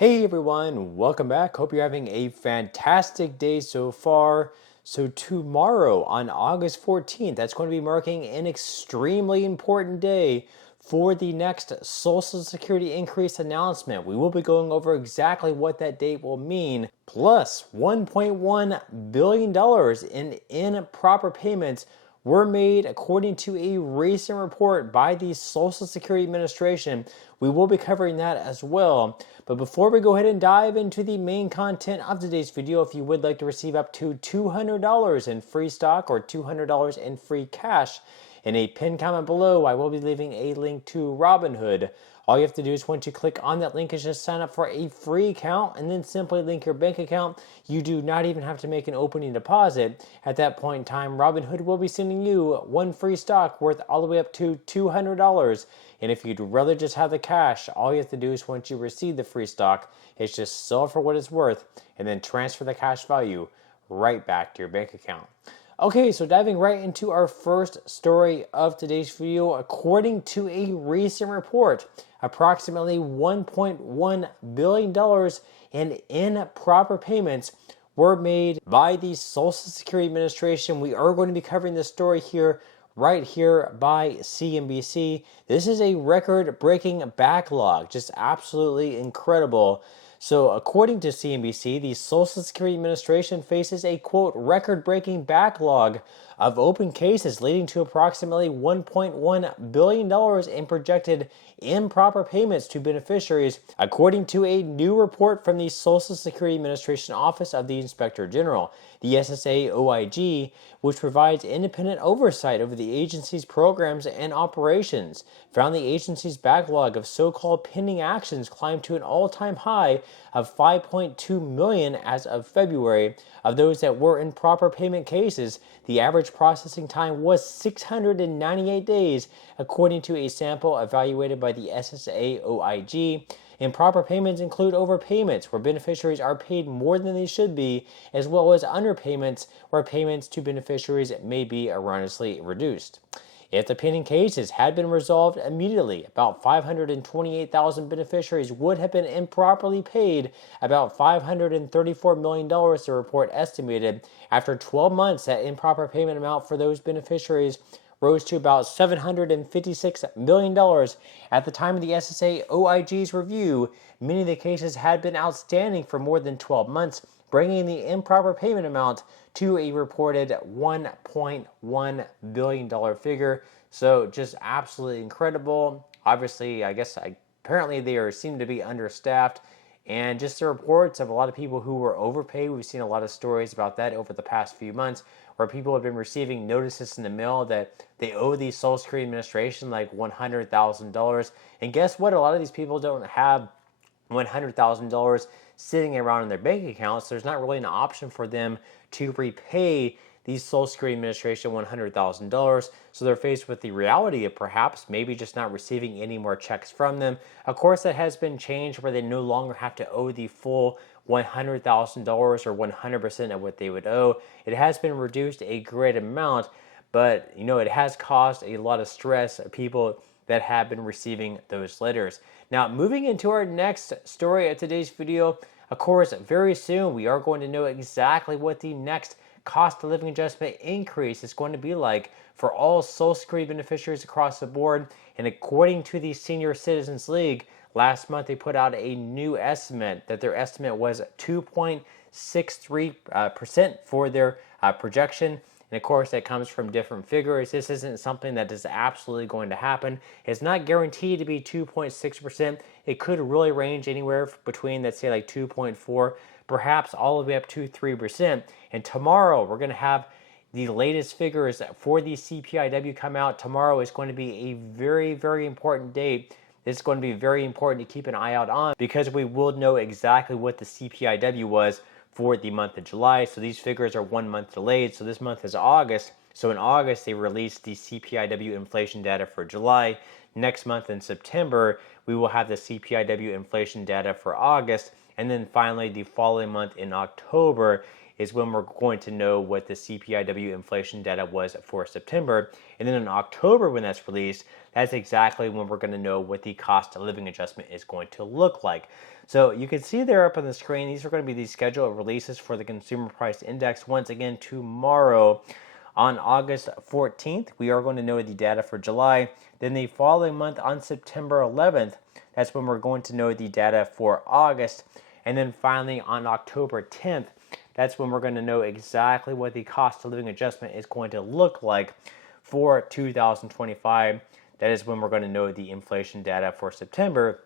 Hey everyone, welcome back. Hope you're having a fantastic day so far. So tomorrow on August 14th, that's going to be marking an extremely important day for the next Social Security increase announcement. We will be going over exactly what that date will mean, plus $1.1 billion in improper payments were made according to a recent report by the Social Security Administration. We will be covering that as well. But before we go ahead and dive into the main content of today's video, if you would like to receive up to $200 in free stock or $200 in free cash, in a pinned comment below, I will be leaving a link to Robinhood. All you have to do is once you click on that link is just sign up for a free account and then simply link your bank account. You do not even have to make an opening deposit. At that point in time, Robinhood will be sending you one free stock worth all the way up to $200. And if you'd rather just have the cash, all you have to do is once you receive the free stock, is just sell it for what it's worth and then transfer the cash value right back to your bank account. Okay, so diving right into our first story of today's video, according to a recent report, approximately $1.1 billion in improper payments were made by the Social Security Administration. We are going to be covering this story here, right here by CNBC. This is a record-breaking backlog, just absolutely incredible. So according to CNBC, the Social Security Administration faces a, quote, record-breaking backlog of open cases leading to approximately $1.1 billion in projected improper payments to beneficiaries, according to a new report from the Social Security Administration Office of the Inspector General, the SSA OIG, which provides independent oversight over the agency's programs and operations, found the agency's backlog of so-called pending actions climbed to an all-time high of 5.2 million as of February. Of those that were in proper payment cases, the average processing time was 698 days, according to a sample evaluated by the SSA OIG. Improper payments include overpayments, where beneficiaries are paid more than they should be, as well as underpayments, where payments to beneficiaries may be erroneously reduced. If the pending cases had been resolved immediately, about 528,000 beneficiaries would have been improperly paid about $534 million, the report estimated. After 12 months, that improper payment amount for those beneficiaries rose to about $756 million. At the time of the SSA OIG's review, many of the cases had been outstanding for more than 12 months, bringing the improper payment amount to a reported $1.1 billion figure. So just absolutely incredible. Obviously, apparently they seem to be understaffed. And just the reports of a lot of people who were overpaid. We've seen a lot of stories about that over the past few months, where people have been receiving notices in the mail that they owe the Social Security Administration like $100,000. And guess what? A lot of these people don't have $100,000 sitting around in their bank accounts. There's not really an option for them to repay the Social Security Administration $100,000. So they're faced with the reality of perhaps maybe just not receiving any more checks from them. Of course, that has been changed where they no longer have to owe the full $100,000 or 100% of what they would owe. It has been reduced a great amount, but it has caused a lot of stress of people that have been receiving those letters. Now, moving into our next story of today's video, of course, very soon we are going to know exactly what the next cost of living adjustment increase is going to be like for all Social Security beneficiaries across the board. And according to the Senior Citizens League, last month they put out a new estimate that their estimate was 2.63% for their projection. And of course, that comes from different figures. This isn't something that is absolutely going to happen. It's not guaranteed to be 2.6%. It could really range anywhere between, let's say, like 2.4, perhaps all the way up to 3%. And tomorrow, we're going to have the latest figures for the CPIW come out. Tomorrow is going to be a very, very important date. It's going to be very important to keep an eye out on because we will know exactly what the CPIW was for the month of July. So these figures are 1 month delayed. So this month is August. So in August, they released the CPIW inflation data for July. Next month in September, we will have the CPIW inflation data for August. And then finally, the following month in October is when we're going to know what the CPIW inflation data was for September. And then in October, when that's released, that's exactly when we're going to know what the cost of living adjustment is going to look like. So you can see there up on the screen, these are going to be the scheduled releases for the Consumer Price Index. Once again, tomorrow on August 14th, we are going to know the data for July. Then the following month on September 11th, that's when we're going to know the data for August. And then finally on October 10th, that's when we're going to know exactly what the cost of living adjustment is going to look like for 2025. That is when we're going to know the inflation data for September.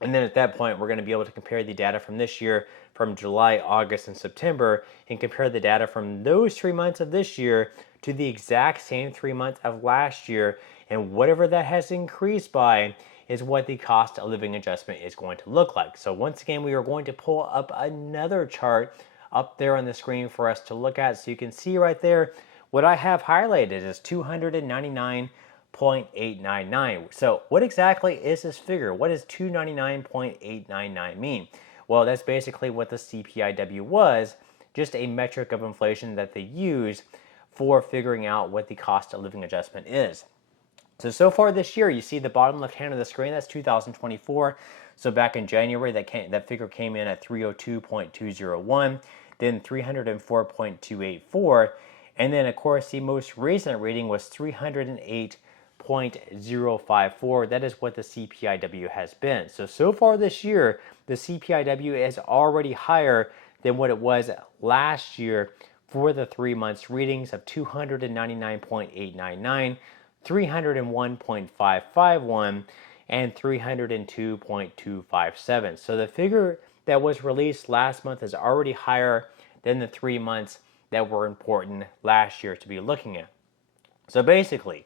And then at that point, we're going to be able to compare the data from this year, from July, August, and September, and compare the data from those 3 months of this year to the exact same 3 months of last year. And whatever that has increased by is what the cost of living adjustment is going to look like. So once again, we are going to pull up another chart up there on the screen for us to look at. So you can see right there, what I have highlighted is 299.899. So what exactly is this figure? What does 299.899 mean? Well, that's basically what the CPIW was, just a metric of inflation that they use for figuring out what the cost of living adjustment is. So far this year, you see the bottom left hand of the screen, that's 2024. So back in January, that figure came in at 302.201, then 304.284, and then of course the most recent reading was 308.054. That is what the CPIW has been. So far this year, the CPIW is already higher than what it was last year for the 3 months readings of 299.899, 301.551, and 302.257. So the figure that was released last month is already higher than the 3 months that were important last year to be looking at. So basically,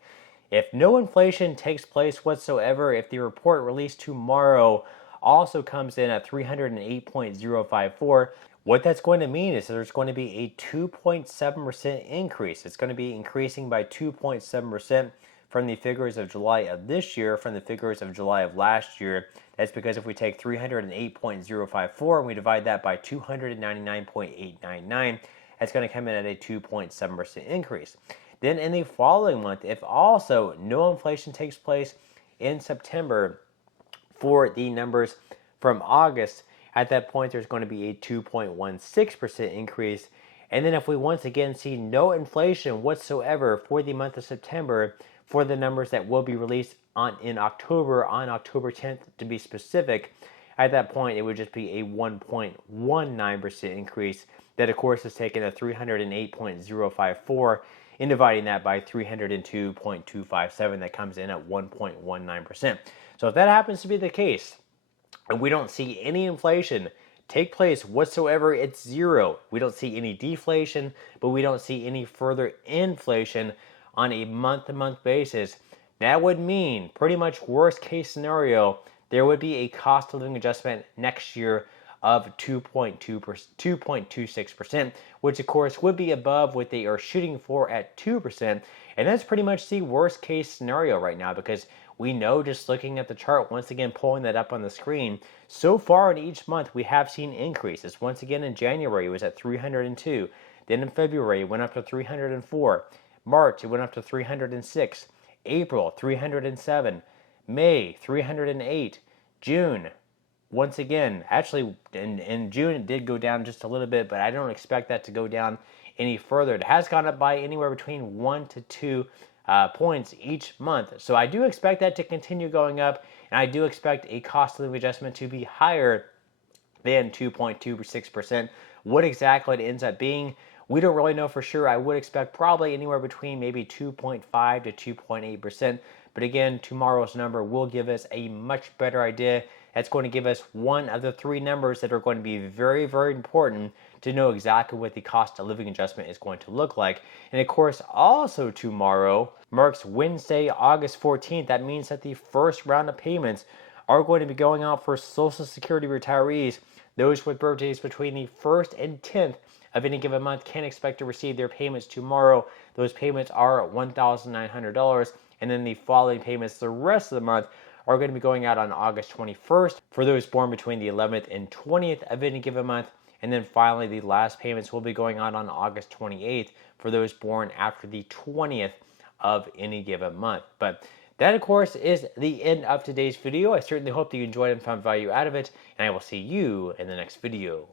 if no inflation takes place whatsoever, if the report released tomorrow also comes in at 308.054, what that's going to mean is there's going to be a 2.7% increase. It's going to be increasing by 2.7% from the figures of July of this year, from the figures of July of last year. That's because if we take 308.054 and we divide that by 299.899, that's going to come in at a 2.7% increase. Then in the following month, if also no inflation takes place in September for the numbers from August, at that point there's going to be a 2.16% increase. And then if we once again see no inflation whatsoever for the month of September, for the numbers that will be released in October, on October 10th to be specific, at that point it would just be a 1.19% increase. That of course is taking a 308.054 and dividing that by 302.257, that comes in at 1.19%. So if that happens to be the case, and we don't see any inflation take place whatsoever, it's zero. We don't see any deflation, but we don't see any further inflation on a month-to-month basis. That would mean, pretty much worst case scenario, there would be a cost of living adjustment next year of 2.26%, which of course would be above what they are shooting for at 2%. And that's pretty much the worst case scenario right now, because we know, just looking at the chart, once again pulling that up on the screen, so far in each month we have seen increases. Once again in January it was at 302, then in February it went up to 304, March it went up to 306, April 307, May 308, June, once again, actually in June it did go down just a little bit, but I don't expect that to go down any further. It has gone up by anywhere between 1 to 2 points each month. So I do expect that to continue going up, and I do expect a cost of living adjustment to be higher than 2.26%. What exactly it ends up being, we don't really know for sure. I would expect probably anywhere between maybe 2.5 to 2.8%. But again, tomorrow's number will give us a much better idea. That's going to give us one of the three numbers that are going to be very, very important to know exactly what the cost of living adjustment is going to look like. And of course, also tomorrow marks Wednesday, August 14th. That means that the first round of payments are going to be going out for Social Security retirees. Those with birthdays between the 1st and 10th of any given month can expect to receive their payments tomorrow. Those payments are $1,900. And then the following payments the rest of the month are going to be going out on August 21st for those born between the 11th and 20th of any given month. And then finally, the last payments will be going out on August 28th for those born after the 20th of any given month. But that, of course, is the end of today's video. I certainly hope that you enjoyed and found value out of it, and I will see you in the next video.